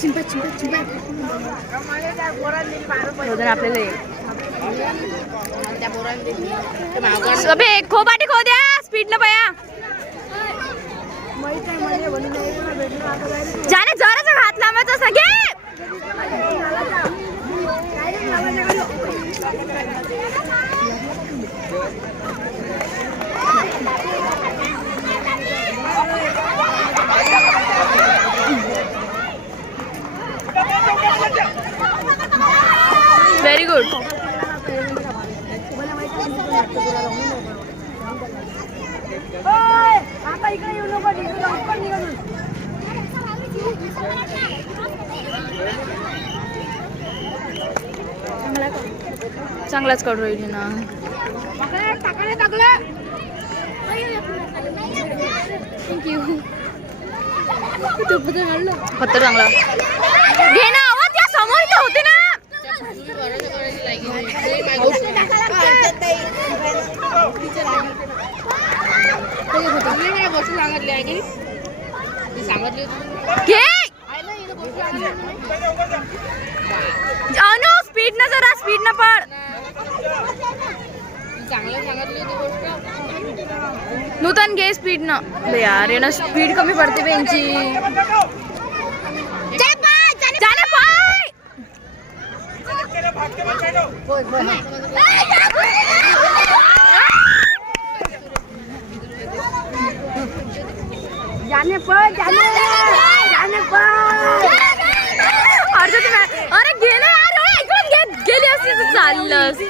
चिंपा चिंपा आपल्याला खो पाठी खो द्या स्पीड न पया जाने जराचा हात लावायचा असा गुड आता इकडे येऊ नको इकडे लवकर निघालो चांगलाच काढू राहिली ना. टाकले पत्तर चांगला घे ना आवाज या समोर इथे होते ना घे! अनु स्पीड न जरा स्पीड न पड नूतन घे स्पीड न. यार ना स्पीड कमी पडते बे जाने पण जाने जाने पण. अर्ज अरे गेले यार इकडून गे गेली असती तर चाललं असतं.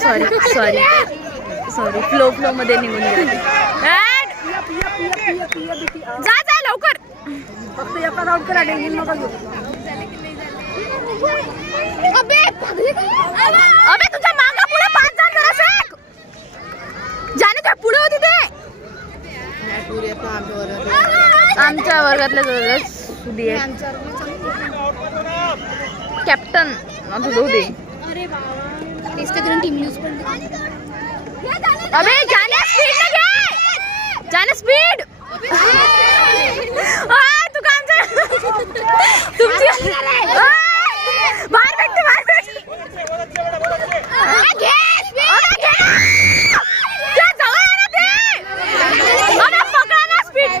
Sorry sorry sorry flow flow मध्ये निघून गेले. जा जा लवकर. फक्त एका राऊंड करा डेंगिन नका घेऊ. अबे तुझ्या मागा पुढे पाच जण जरा शेक जाने काय पुढे होती ते आमच्या वर्गातल्या जवळच सुधी आहे. कॅप्टन आता जाऊ दे अबे जाने स्पीड जाने स्पीड तू काम तुमची ओय, बाहेर भेटते बाहेर भेट घे स्पीड घे ते जवळ आहे ना ते अबे पकडा ना स्पीड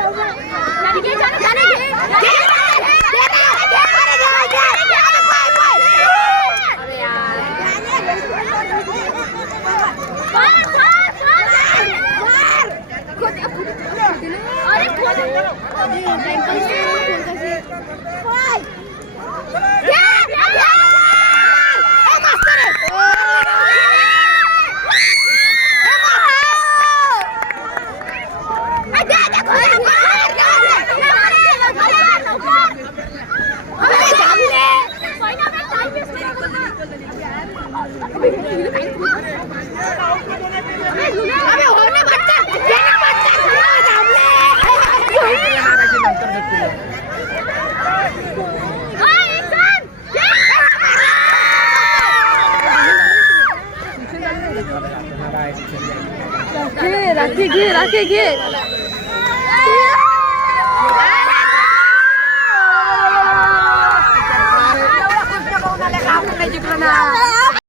आहे लाखे मारणं थांबली का घे राखे घे राखे घे.